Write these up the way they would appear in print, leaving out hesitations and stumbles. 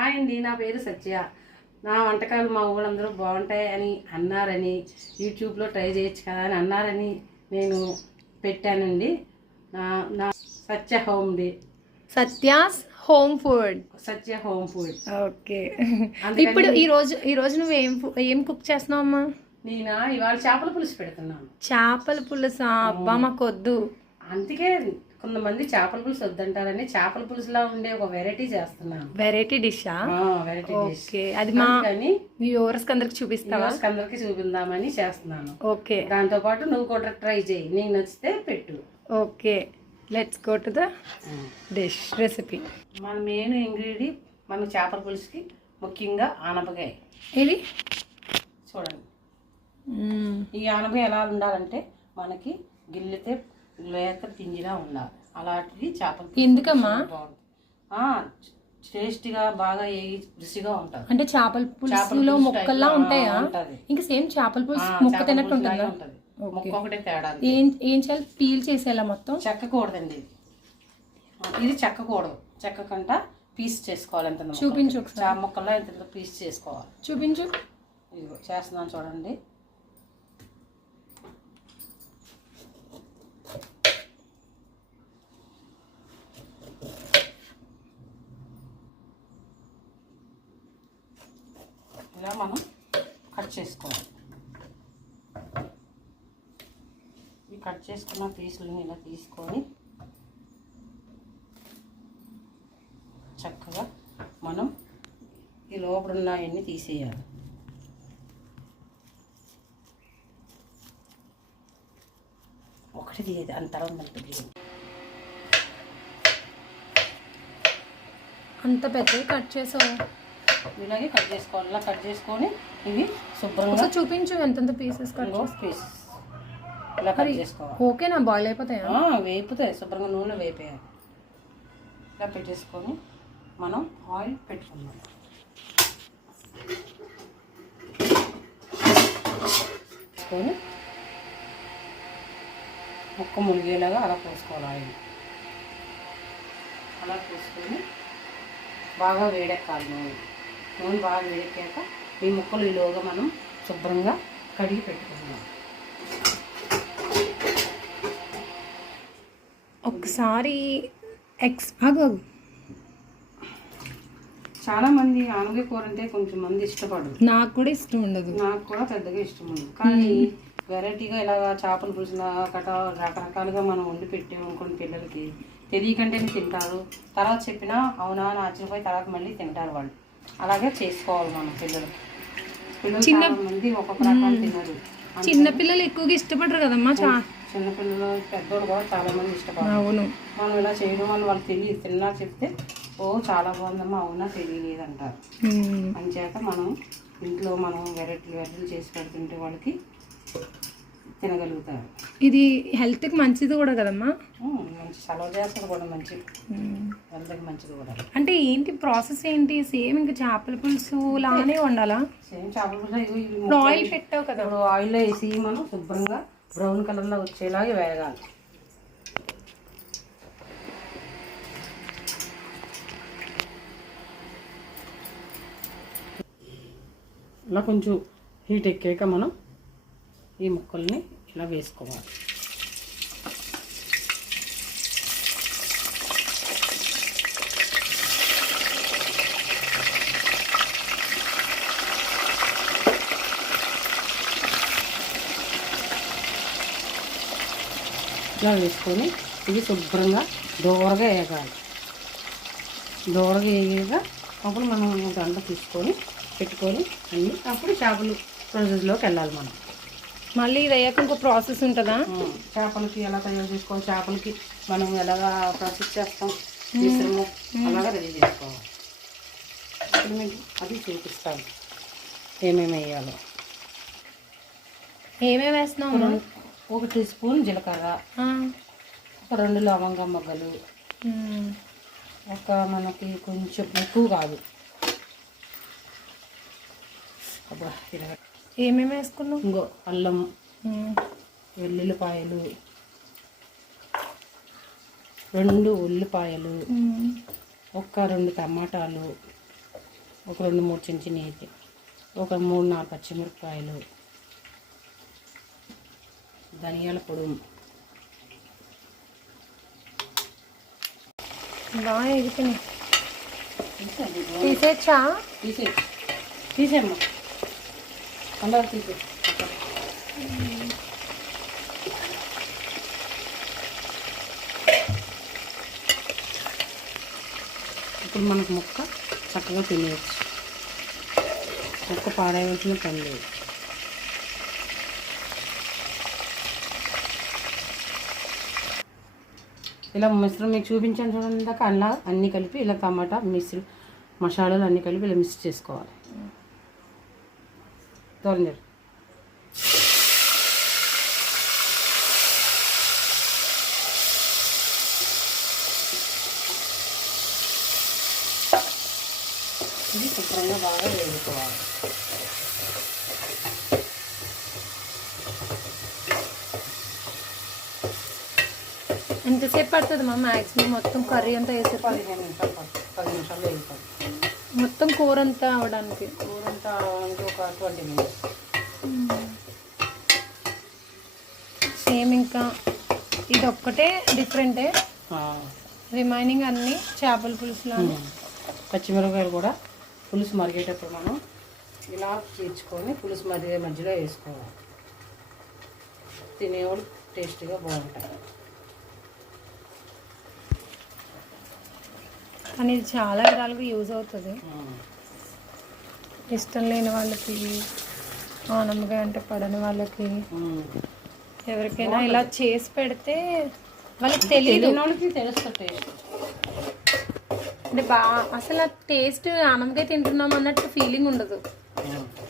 Hi అండి, నా పేరు సత్య. నా వంటకాలు మా ఊళ్ళందరూ బాగుంటాయని అన్నారని, యూట్యూబ్లో ట్రై చేయొచ్చు కదా అని అన్నారని నేను పెట్టానండి. నా నా Satya home day, Satya's home food. Satya home food. Okay, ఇప్పుడు ఈ రోజు నువ్వు ఏం కుక్ చేస్తున్నావు అమ్మా? నేను ఇవాళ చేపల పులుసు పెడుతున్నాను. చేపల పులుసా? అబ్బా మాకొద్దు. అందుకే కొంతమంది చేపల పులుసు వద్దంటారని చేపల పులుసులా ఉండే ఒక వెరైటీ చేస్తున్నాను. వెరైటీ డిషా? Variety dish. ఓకే, అది మా వ్యూవర్స్ అందరికి చూపిస్తావా? అందరికి చూపిందామని చేస్తున్నాను. ఓకే, దాంతో పాటు నువ్వు కూడా ట్రై చేయి, నీకు నచ్చితే పెట్టు. Okay, let's go to the dish recipe. మన మెయిన్ ఇంగ్రీడియంట్ మన చేపల పులుసుకి ముఖ్యంగా ఆనపకాయ. ఇది చూడండి, ఈ ఆనపకాయ ఎలా ఉండాలంటే మనకి గిల్లితే లేత పింజిలా ఉండాలి. అలాంటిది చేపల పులుసు. ఎందుకమ్మా? టేస్ట్గా బాగా రుచిగా ఉంటుంది. అంటే చేపల పులుసులో ముక్కల్లా ఉంటాయా? ఇంకా సేమ్ చేపల పులుసు ముక్క తిన్నట్టు ఉంటుందా? ముక్క ఒకటే తేడా. ఏం చేయాలి? పీల్ చేసేలా మొత్తం చెక్కకూడదండి. ఇది చెక్కకూడదు. చెక్కకంట పీస్ చేసుకోవాలి. ఎంత చూపించు ఒకసారి. చేప ముక్కల్లో ఎంత పీస్ చేసుకోవాలి చూపించు. ఇదిగో చేస్తున్నాను చూడండి. ఇలా మనం కట్ చేసుకోవాలి. ఈ కట్ చేసుకున్న పీసులను ఇలా తీసుకొని చక్కగా మనం ఈ లోపల ఉన్నవన్నీ తీసేయాలి. ఒకటి తీయదు, అంత అంత పెద్దవి కట్ చేసావు. ఇలాగే కట్ చేసుకోవాలి. ఇలా కట్ చేసుకొని ఇవి శుభ్రంగా చూపించు ఎంతెంత పీసెస్ కట్ పీసెస్ ఇలా కట్ చేసుకోవాలి. ఓకేనా? బాయిల్ అయిపోతాయా? వేపుతాయి. శుభ్రంగా నూనె వేపేయాలి. ఇలా పెట్టేసుకొని మనం ఆయిల్ పెట్టుకుందాం. వేసుకొని ముక్క మునిగేలాగా అలా పోసుకోవాలి. ఆయిల్ అలా పోసుకొని బాగా వేడెక్కాలి. నూనె బాగా వేడెక్కాక ఈ ముక్కలు ఈలోగా మనం శుభ్రంగా కడిగి పెట్టుకుందాం. ఒకసారి చాలామంది ఆనపకాయ కూర అంటే కొంచెం మంది ఇష్టపడరు. నాకు కూడా ఇష్టం ఉండదు. నాకు కూడా పెద్దగా ఇష్టం ఉండదు. కానీ వెరైటీగా ఇలాగా చేపల పులుసులా రకరకాలుగా మనం వండి పెట్టామనుకోండి, పిల్లలకి తెలియకంటేనే తింటారు. తర్వాత చెప్పినా అవునా అని ఆశ్చర్యపోయి తర్వాత మళ్ళీ తింటారు వాళ్ళు. అలాగే చేసుకోవాలి మనం పిల్లలకి. చాలా మంది ఒక్కొక్క రకాలు తినరు. చిన్నపిల్లలు ఎక్కువగా ఇష్టపడరు కదమ్మా. చిన్నపిల్లలు పెద్దోళ్ళు కూడా చాలా మంది ఇష్టపడరు. అవును, మనం ఇలా చేయడం వల్ల వాళ్ళు తెలియదు. తిన్నా చెప్తే ఓ చాలా బాగుందమ్మా, అవునా తెలియలేదు అంటారు. అంచేత మనం ఇంట్లో మనం వెరైటీలు చేసి పెడుతుంటే వాళ్ళకి తినగలుగుతారు. ఇది హెల్త్కి మంచిది కూడా కదమ్మా. మంచి చలవ చేస్తుంది కూడా, మంచిది హెల్త్కి మంచిది కూడా. అంటే ఏంటి ప్రాసెస్ ఏంటి? సేమ్ ఇంకా చేపల పులుసు లానే వండాలా? సేమ్ చేపల పులుసు. ఆయిల్ పెట్టావు కదా, ఆయిల్లో వేసి మనం శుభ్రంగా బ్రౌన్ కలర్లో వచ్చేలాగా వేగాలి. ఇలా కొంచెం హీట్ ఎక్కాక మనం ఈ ముక్కల్ని ఇలా వేసుకోవాలి. ఇలా వేసుకొని ఇది శుభ్రంగా దూరగా వేగాలి. దూరగా వేగాక అప్పుడు మనం గంట తీసుకొని పెట్టుకొని అన్నీ అప్పుడు చేపలు ప్రాసెస్లోకి వెళ్ళాలి. మనం మళ్ళీ ఇది అయ్యాక ఇంకో ప్రాసెస్ ఉంటుందా? చేపలకి ఎలా తయారు చేసుకోవాలి, చేపలకి మనం ఎలాగా ప్రాసెస్ చేస్తాం, మిశ్రమం అలాగా రెడీ చేసుకోవాలి. అది చూపిస్తాను ఏమేమి వేయాలో. ఏమేమి వేస్తున్నావు? 1 టీ స్పూన్ జీలకర్ర, ఒక 2 లవంగం మొగ్గలు, ఒక మనకి కొంచెం ఎక్కువ కాదు. అబ్బా ఏమేమి వేసుకున్నావు? ఇంకో అల్లం, వెల్లుల్లిపాయలు, 2 ఉల్లిపాయలు, 1-2 టమాటాలు, ఒక 2-3 చిన్న చిన్న వేసి, ఒక 3-4 పచ్చిమిరపకాయలు, ధనియాల పొడి, బాగా ఎగిపోయినాయి. తీసేచ్చా? తీసేమ్మా అందరూ తీసే. ఇప్పుడు మనకు ముక్క చక్కగా తినేయచ్చు. ముక్క పాడేయవలసిన పని లేదు. ఇలా మిశ్రమం మీకు చూపించాను చూడండి ఇందాక, అలా అన్నీ కలిపి ఇలా టమాటా మసాలాలు అన్నీ కలిపి ఇలా మిక్స్ చేసుకోవాలి. తోరండి. ఇది శుభ్రంగా బాగా వేసుకోవాలి. ఎంతసేపు పడుతుంది మా మ్యాక్సిమం మొత్తం కర్రీ అంతా వేసే? 15 నిమిషాలు పడుతుంది. 10 నిమిషాలు వేసుకోవాలి మొత్తం కూర అంతా అవడానికి. కూర అంతా అవడానికి ఒక 20 మినిట్స్. సేమ్ ఇంకా ఇది ఒక్కటే డిఫరెంటే, రిమైనింగ్ అన్నీ చేపల పులుసులో. పచ్చిమిరపకాయలు కూడా పులుసు మరిగేటప్పుడు మనం ఇలా చీల్చుకొని పులుసు మధ్యలో వేసుకోవాలి. తినేవాళ్ళు టేస్టీగా బాగుంటాయి. కానీ ఇది చాలా విధాలుగా యూజ్ అవుతుంది. ఇష్టం లేని వాళ్ళకి, ఆనమ్మకాయ అంటే పడని వాళ్ళకి, ఎవరికైనా ఇలా చేసి పెడితే వాళ్ళకి తెలియదు. తెలుస్తుంది అంటే అసలు ఆ టేస్ట్ ఆనమ్మకాయ తింటున్నాం అన్నట్టు ఫీలింగ్ ఉండదు.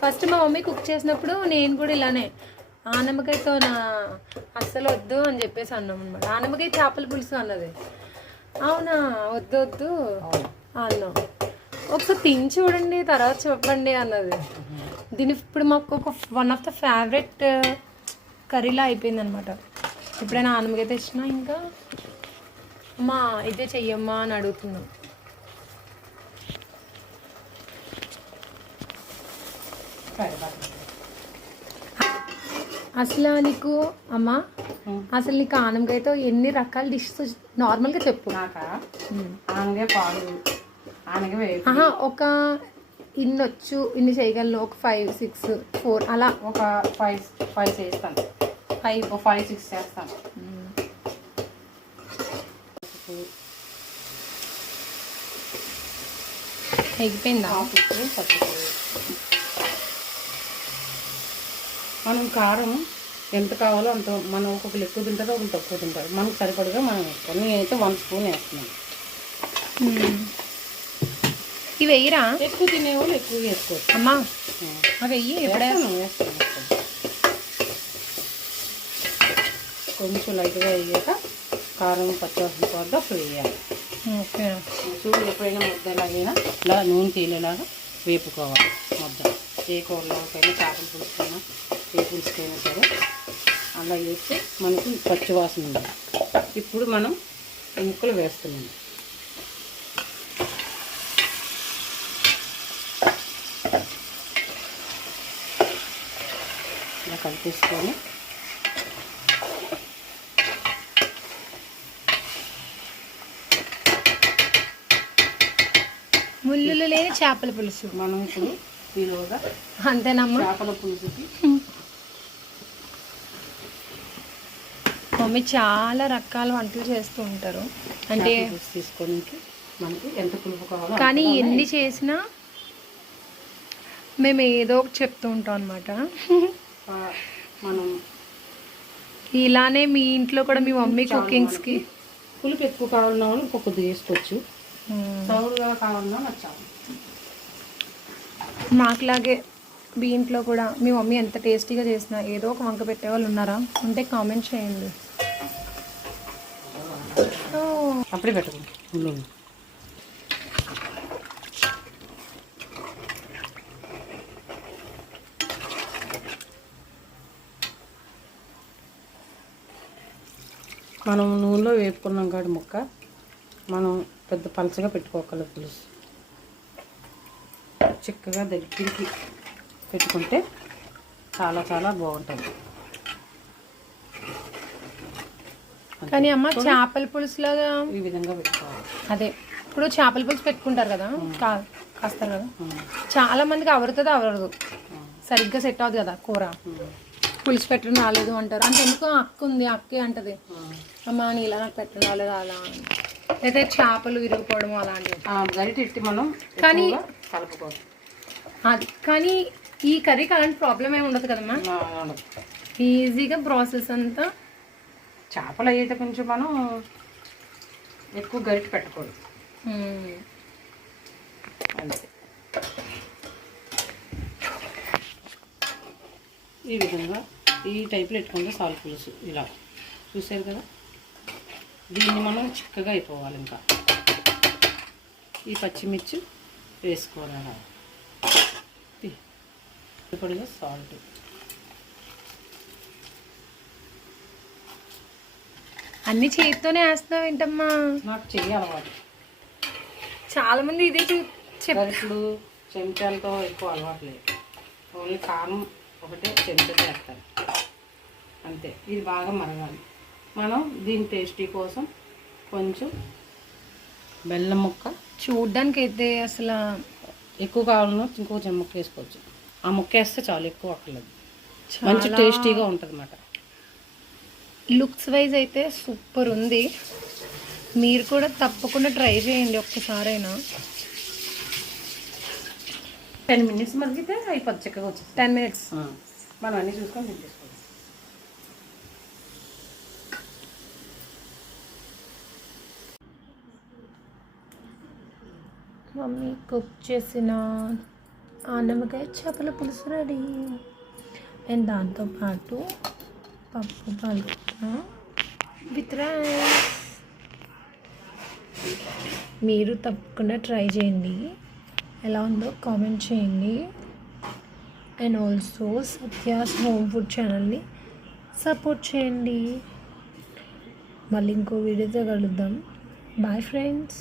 ఫస్ట్ మా మమ్మీ కుక్ చేసినప్పుడు నేను కూడా ఇలానే ఆనమ్మకాయతో అస్సలు వద్దు అని చెప్పేసి అన్నాం అనమాట. ఆనమ్మకాయ చేపల పులుసు అన్నది. అవునా, వద్దు వద్దు అన్నాం. ఒకసారి తిని చూడండి తర్వాత చెప్పండి అన్నది. దీని ఇప్పుడు మాకు ఒక వన్ ఆఫ్ ద ఫేవరెట్ కర్రీలా అయిపోయింది అనమాట. ఎప్పుడైనా ఆనమ్మకాయ తెచ్చినా ఇంకా అమ్మా ఇదే చెయ్యమ్మా అని అడుగుతున్నాం. అసలు నీకు అమ్మా, అసలు నీకు ఆనమ్మకాయతో ఎన్ని రకాల డిషెస్ నార్మల్గా చెప్పు. ఆనగ పాలు, ఆనగ ఒక ఇన్నొచ్చు, ఇన్ని చేయగలను, ఒక 5, 6, 4 అలా ఒక 5 చేస్తాను. 5-6 చేస్తాను. ఎగిపోయిందా? మనం కారం ఎంత కావాలో అంత, మనం ఒక్కొక్కరు ఎక్కువ తింటారో ఒకరు తక్కువ తింటారు. మనకు సరిపడగా మనం వేస్తాం. నేనైతే 1 స్పూన్ వేస్తున్నాను. ఇవి వెయ్యరా? ఎక్కువ తినేవాళ్ళు ఎక్కువ వేసుకోవచ్చు. అమ్మా అవి వెయ్యి. ఎప్పుడైనా వేస్తాను. కొంచెం లైట్గా వేయాక కారం పచ్చివాసన పోద్దా అప్పుడు వేయాలి. ఓకే. చూడు, ఎప్పుడైనా ముద్ద ఎలాగైనా ఇలా నూనె తేలేలాగా వేపుకోవాలి. ముద్ద ఏ కూరలోకైనా, చేపల పులుసుకైనా, ఏ పులుసుకైనా సరే అలా వేస్తే మనకు పచ్చివాసన ఉంది. ఇప్పుడు మనం ముక్కలు వేస్తున్నాం. ఇలా కలిపేసుకొని ముళ్ళులు లేని చేపల పులుసు మనం ఇప్పుడు ఈలోగా అంతేనమ్మా. చేపల పులుసుకి మమ్మీ చాలా రకాల వంటలు చేస్తూ ఉంటారు. అంటే తీసుకోనికి మనకి ఎంత పులుపు కావాలో, కానీ ఎన్ని చేసినా మేము ఏదో ఒకటి చెప్తూ ఉంటాం అనమాట. మనం ఇలానే మీ ఇంట్లో కూడా మీ మమ్మీ కుకింగ్స్కి పులుపు ఎక్కువ కావాలన్నా వాళ్ళు ఇంకొకటి వేసుకోవచ్చు. చౌడుగా కావాలన్నా నచ్చాలి. మాకులాగే మీ ఇంట్లో కూడా మీ మమ్మీ ఎంత టేస్టీగా చేసినా ఏదో ఒక వంక పెట్టేవాళ్ళు ఉన్నారా ఉంటే కామెంట్ చేయండి. అప్పుడే పెట్టుకుంటాం. మనం నూనెలో వేపుకున్నాం కాదు ముక్క, మనం పెద్ద పలచగా పెట్టుకోగల పులుసు. చిక్కగా దగ్గరికి పెట్టుకుంటే చాలా చాలా బాగుంటుంది. కానీ అమ్మ చేపల పులుసులాగా ఈ విధంగా పెట్టుకోవాలి. అదే ఇప్పుడు చేపల పులుసు పెట్టుకుంటారు కదా, కాస్తారు కదా, చాలా మందికి అవరదు, సరిగ్గా సెట్ అవుతుంది కదా కూర. పులుసు పెట్టడం రాలేదు అంటారు. అంటే ఎందుకు అక్క ఉంది, అక్కే అంటది అమ్మ నీ ఇలా నాకు పెట్టడం రాలేదు అలా, లేదా చేపలు విరిగిపోవడం అలాంటివి. గరిటె ఎట్టి మనం కానీ కలుపుకోవాలి. అది కానీ ఈ కర్రీకి అలాంటి ప్రాబ్లం ఏమి ఉండదు కదమ్మా, ఈజీగా ప్రాసెస్ అంతా. చేపలు అయితే కొంచెం మనం ఎక్కువ గరిటె పెట్టకూడదు అంతే. ఈ విధంగా ఈ టైప్లో పెట్టుకుంటే సాల్ పులుసు ఇలా చూసారు కదా. దీన్ని మనం చిక్కగా అయిపోవాలి. ఇంకా ఈ పచ్చిమిర్చి వేసుకోవాలి. పొడిగా సాల్ట్, అన్ని చేతితోనే వేస్తున్నావు ఏంటమ్మా? నాకు చెయ్యి అలవాటు. చాలా మంది ఇదే గరిటెలు చెంచాలతో ఎక్కువ అలవాటు లేదు. ఓన్లీ కారం ఒకటే చెంచాతో వేస్తారు అంతే. ఇది బాగా మరగాలి. మనం దీని టేస్టీ కోసం కొంచెం బెల్లం ముక్క, చూడ్డానికి అయితే అసలు ఎక్కువ కావాలన్నా ఇంకొంచెం ముక్క వేసుకోవచ్చు. ఆ ముక్క వేస్తే చాలు, ఎక్కువ అక్కర్లేదు. మంచి టేస్టీగా ఉంటుంది అన్నమాట. లుక్స్ వైజ్ అయితే సూపర్ ఉంది. మీరు కూడా తప్పకుండా ట్రై చేయండి ఒక్కసారైనా. 10 minutes మరిగితే అయిపోద్ది, చక్కగా వచ్చేది. 10 minutes మనం అన్నీ చూసుకొని తినేసుకోవాలి. మమ్మీ కుక్ చేసిన ఆనమకాయ చేపల పులుసు రెడీ. అండ్ దాంతోపాటు పప్పు పాలకూర విత్ రైస్. మీరు తప్పకుండా ట్రై చేయండి, ఎలా ఉందో కామెంట్ చేయండి. And also Satya's home food ఛానల్ని సపోర్ట్ చేయండి. మళ్ళీ ఇంకో వీడియోతో కలుద్దాం. Bye friends.